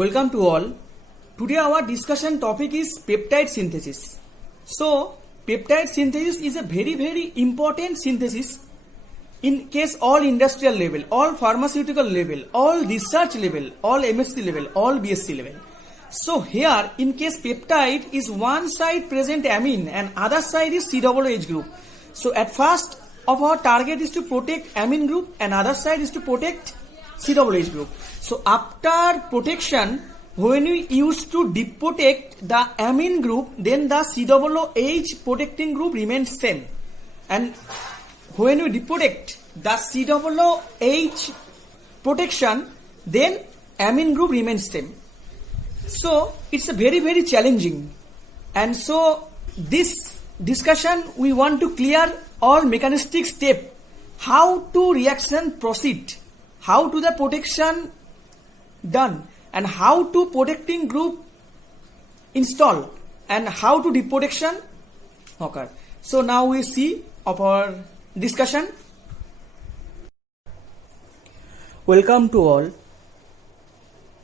Welcome to all. Today our discussion topic is peptide synthesis. So, peptide synthesis is a very important synthesis in case all industrial level, all pharmaceutical level, all research level, all MSc level, all BSc level. So here in case peptide is one side present amine and other side is COOH group. So at first of our target is to protect amine group and other side is to protect COOH group. So after protection, when we used to deprotect the amine group, then the COOH protecting group remains same. And when we deprotect the COOH protection, then amine group remains same. So it's a very challenging. And so this discussion we want to clear all mechanistic step, how to reaction proceed, how to the protection done, and how to protecting group install, and how to deprotection occur. So now we see of our discussion. Welcome to all.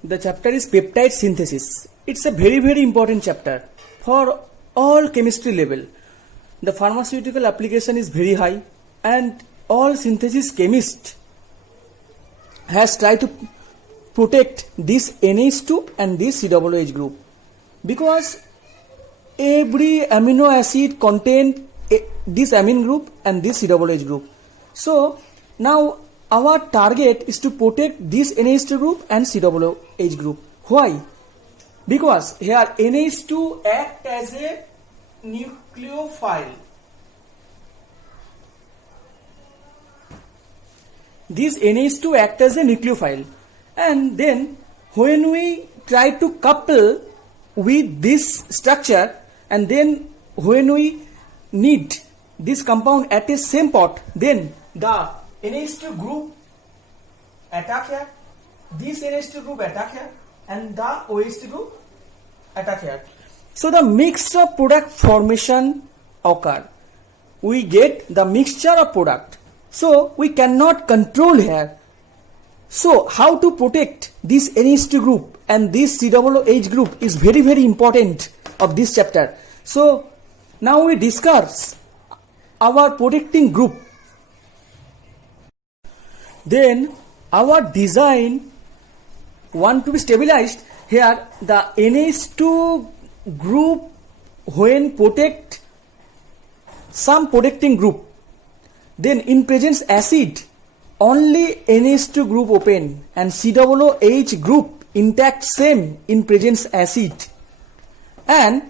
The chapter is peptide synthesis. It's a very important chapter for all chemistry level. The pharmaceutical application is very high and all synthesis chemist has tried to protect this NH2 and this COOH group, because every amino acid contain this amine group and this COOH group. So now our target is to protect this NH2 group and COOH group. Why? Because here NH2 act as a nucleophile. This NH2 act as a nucleophile, and then when we try to couple with this structure, and then when we need this compound at a same pot, then the NH2 group attack here, this NH2 group attack here, and the OH2 group attack here. So the mix of product formation occur. We get the mixture of product. So we cannot control here. So how to protect this NH2 group and this COOH group is very important of this chapter. So now we discuss our protecting group. Then our design want to be stabilized. Here the NH2 group when protect some protecting group, then in presence acid only NH2 group open and COOH group intact same in presence acid. And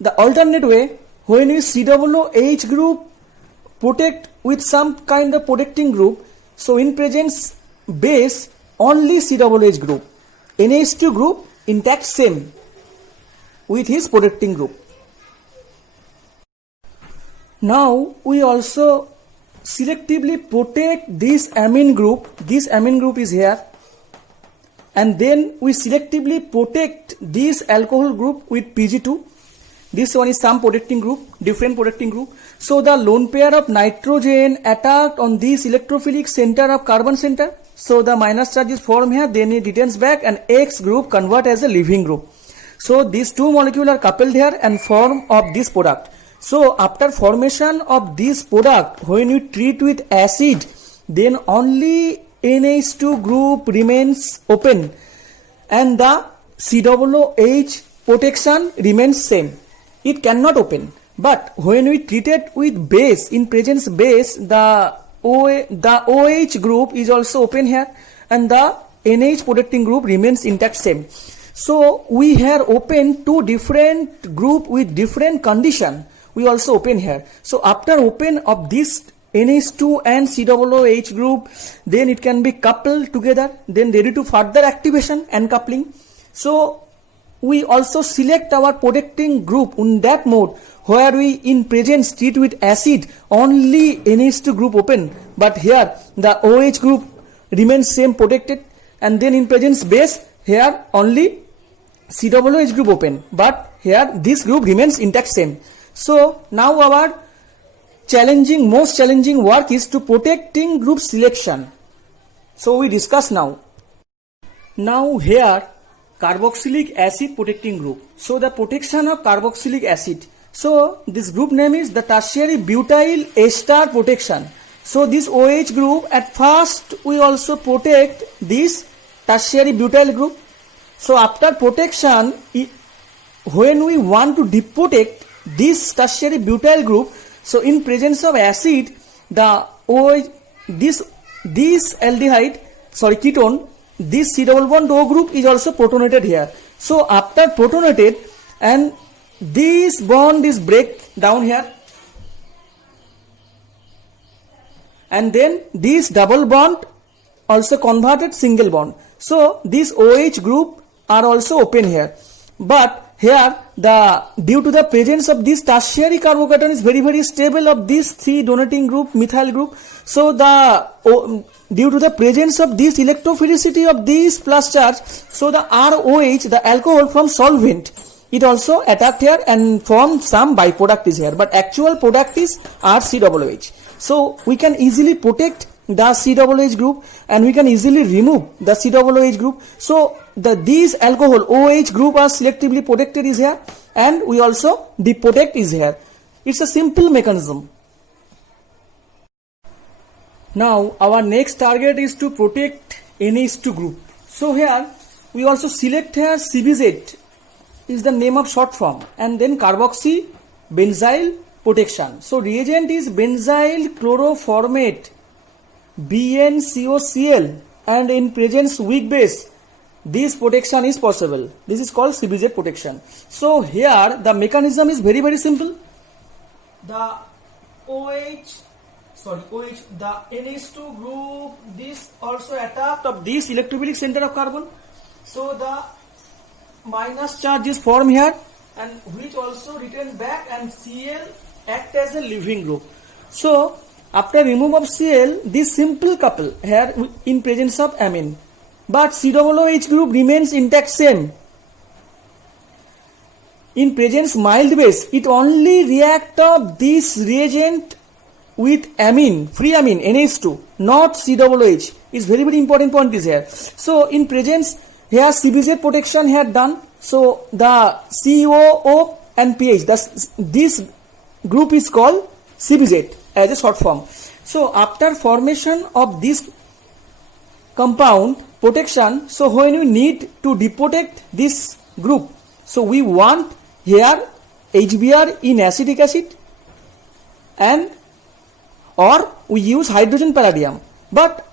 the alternate way, when we COOH group protect with some kind of protecting group, so in presence base only COOH group, NH2 group intact same with his protecting group. Now we also selectively protect this amine group. This amine group is here, and then we selectively protect this alcohol group with Pg2. This one is some protecting group, different protecting group. So the lone pair of nitrogen attacked on this electrophilic center of carbon center. So the minus charge is formed here, then it returns back and X group convert as a leaving group. So these two molecules are coupled here and form of this product. So after formation of this product, when you treat with acid, then only NH2 group remains open and the COOH protection remains same. It cannot open. But when we treat it with base, in presence base, the OH group is also open here and the NH protecting group remains intact same. So we have open two different group with different condition. We also open here. So after open of this NH2 and COOH group, then it can be coupled together, then ready to further activation and coupling. So we also select our protecting group in that mode where we in presence treat with acid only NH2 group open, but here the OH group remains same protected, and then in presence base here only COOH group open, but here this group remains intact same. So now our most challenging work is to protecting group selection. So we discuss now. Now here carboxylic acid protecting group. So the protection of carboxylic acid. So this group name is the tertiary butyl ester protection. So this OH group, at first we also protect this tertiary butyl group. So after protection, when we want to deprotect this tertiary butyl group, so in presence of acid, the OH, this aldehyde, ketone, this C double bond O group is also protonated here. So after protonated, and this bond is break down here, and then this double bond also converted single bond. So this OH group are also open here, but here due to the presence of this tertiary carbocation is very stable of this 3 donating group, methyl group. So due to the presence of this electrophilicity of this plus charge, so the ROH, the alcohol from solvent, it also attacked here and formed some byproduct is here, but actual product is RCOOH. So we can easily protect the COOH group and we can easily remove the COOH group. So these alcohol OH group are selectively protected is here, and we also deprotect is here. It's a simple mechanism. Now our next target is to protect NH2 group. So here we also select here CBZ is the name of short form, and then carboxy benzyl protection. So reagent is benzyl chloroformate BnCOCl, and in presence weak base this protection is possible. This is called CBZ protection. So here the mechanism is very simple. The the NH2 group, this also attacked of this electrophilic center of carbon. So the minus charge is formed here, and which also return back, and Cl act as a leaving group. So after remove of Cl, this simple couple here in presence of amine, but COOH group remains intact same. In presence mild base, it only react of this reagent with amine, free amine, NH2, not COOH. It's very important point is here. So in presence here CBZ protection here done. So the COO and pH, this group is called CBZ as a short form. So after formation of this compound protection, so when we need to deprotect this group, so we want here HBr in acetic acid, and or we use hydrogen palladium. But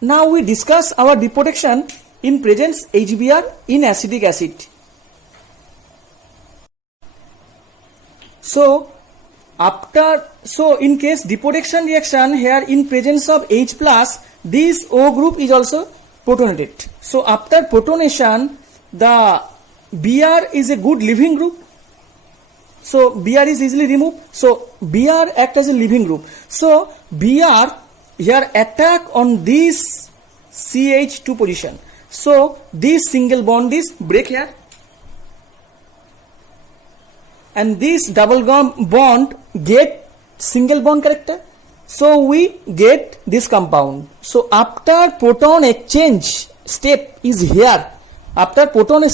now we discuss our deprotection in presence HBr in acetic acid. So in case deprotection reaction here in presence of H plus, this O group is also protonated. So after protonation, the Br is a good leaving group. So Br is easily removed. So Br act as a leaving group. So Br here attack on this CH2 position. So this single bond is break here, and this double bond get single bond character. So we get this compound. So after proton exchange step is here, after proton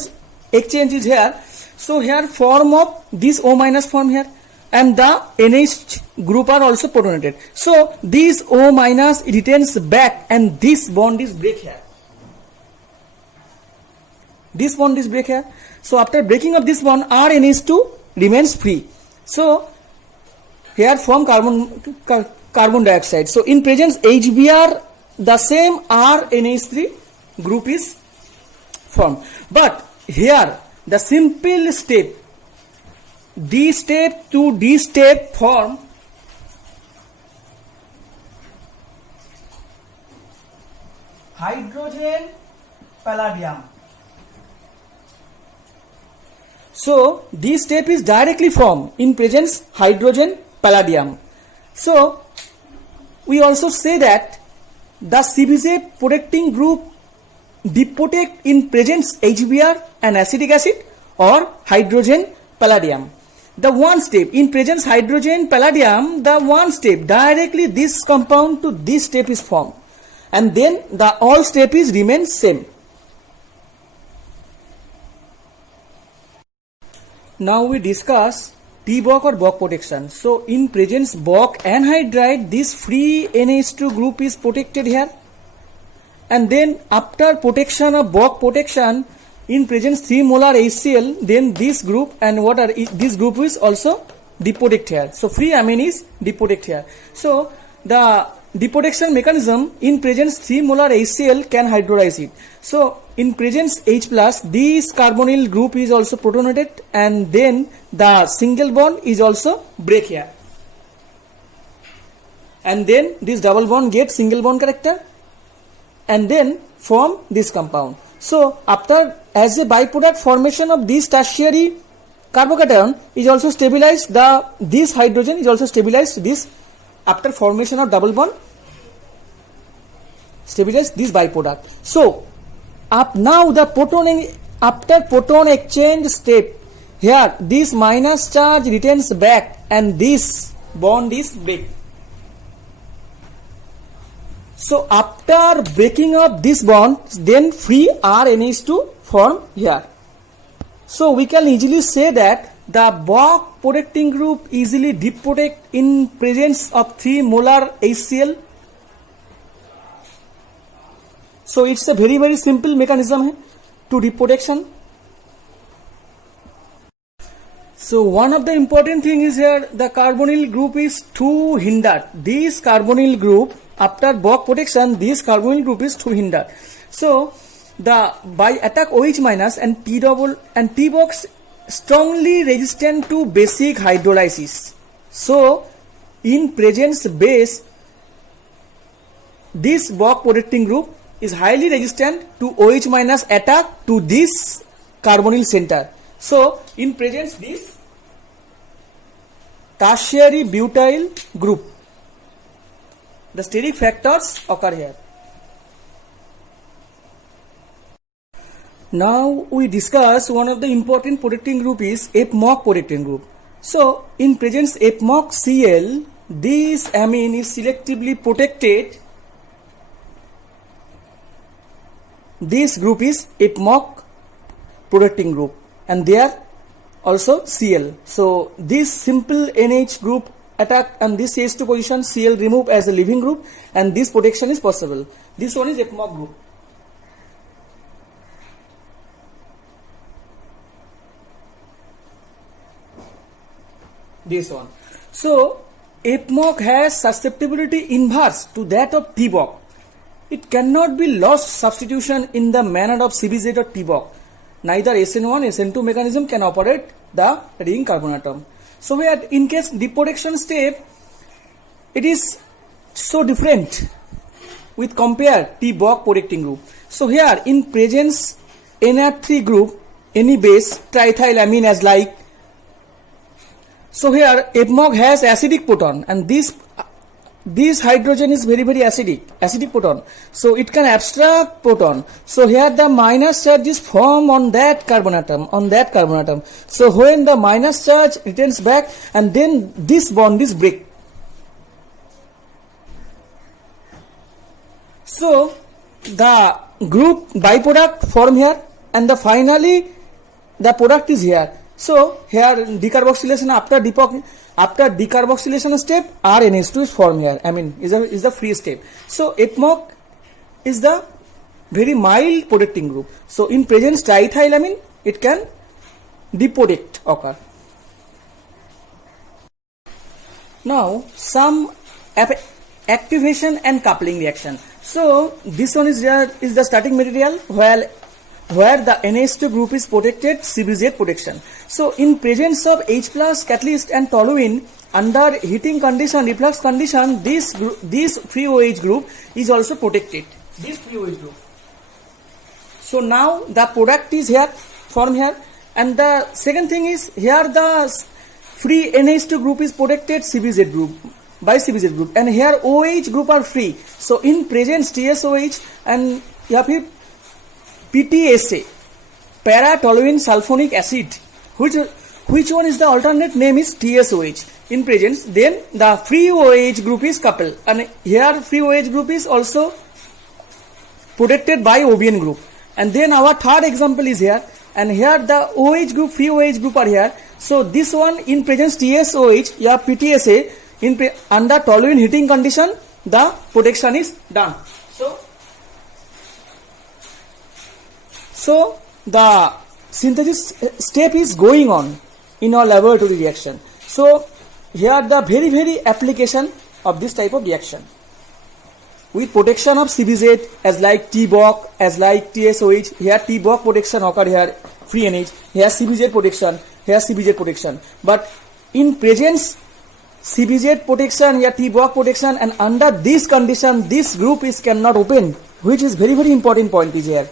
exchange is here, so here form of this O minus form here, and the NH group are also protonated. So this O minus returns back, and this bond is break here. This bond is break here. So after breaking of this bond, RNH2 remains free. So here form carbon dioxide. So in presence HBr, the same RNH3 group is formed. But here the simple step, D step to D step form hydrogen palladium. So this step is directly formed in presence hydrogen palladium. So we also say that the CBZ protecting group deprotect in presence HBr and acetic acid or hydrogen palladium. The one step in presence hydrogen palladium, the one step directly this compound to this step is formed, and then the all step is remains same. Now we discuss T-Bock or Bock protection. So in presence Bock anhydride, this free NH2 group is protected here. And then after protection of Bock protection, in presence 3 molar HCl, then this group and this group is also deprotect here. So free amine is deprotect here. So the deprotection mechanism, in presence 3 molar HCl can hydrolyze it. So in presence H plus, this carbonyl group is also protonated, and then the single bond is also break here. And then this double bond gets single bond character and then form this compound. So after, as a byproduct formation of this tertiary carbocation is also stabilized, this hydrogen is also stabilized this after formation of double bond, stabilize this byproduct. So now the after proton exchange step, here this minus charge returns back and this bond is break. So after breaking up this bond, then free RNH2 form here. So we can easily say that the Bock protecting group easily deprotect in presence of 3 molar HCl. So it's a very, very simple mechanism to deprotection. So one of the important thing is here, the carbonyl group is too hindered. This carbonyl group, after Bock protection, this carbonyl group is too hindered. So by attack OH minus and T double and T box strongly resistant to basic hydrolysis. So in presence base, this Bock protecting group is highly resistant to OH minus attack to this carbonyl center. So in presence this tertiary butyl group, the steric factors occur here. Now we discuss one of the important protecting group is FMOC protecting group. So in presence FMOC Cl, this amine is selectively protected. This group is FMOC protecting group, and there also Cl. So this simple NH group attack and this H2 position, Cl remove as a leaving group, and this protection is possible. This one is FMOC group. This one. So FMOC has susceptibility inverse to that of T-Bock. It cannot be lost substitution in the manner of CBZ or T-Bock. Neither SN1, SN2 mechanism can operate the ring carbon atom. So here in case deprotection step, it is so different with compare T-Bock protecting group. So here in presence NR3 group, any base, triethylamine as like. So here FMOC has acidic proton, and this hydrogen is very, very acidic proton. So it can abstract proton. So here the minus charge is formed on that carbon atom, So when the minus charge returns back, and then this bond is break. So the group byproduct form here, and finally the product is here. So here decarboxylation after decarboxylation step, RNH2 is formed here. I mean is the free step. So FMOC is the very mild protecting group. So in presence triethylamine, it can deprotect occur. Now some activation and coupling reaction. So this one is the starting material where the NH2 group is protected, CBZ protection. So in presence of H plus catalyst and toluene, under heating condition, reflux condition, this free OH group is also protected. This free OH group. So now the product is here, form here, and the second thing is here the free NH2 group is protected CBZ group by CBZ group, and here OH group are free. So in presence TSOH and here PTSA, para-toluene sulfonic acid, which one is the alternate name is TSOH in presence. Then the free OH group is coupled, and here free OH group is also protected by OBN group. And then our third example is here, and here the OH group, free OH group are here, So this one in presence TSOH, yeah, PTSA, under toluene heating condition, the protection is done. So the synthesis step is going on in our laboratory reaction. So here the very application of this type of reaction. With protection of CBZ as like TBOC, as like TSOH, here TBOC protection occur here, free NH, here CBZ protection, here CBZ protection. But in presence CBZ protection, here TBOC protection, and under this condition, this group is cannot open, which is very important point is here.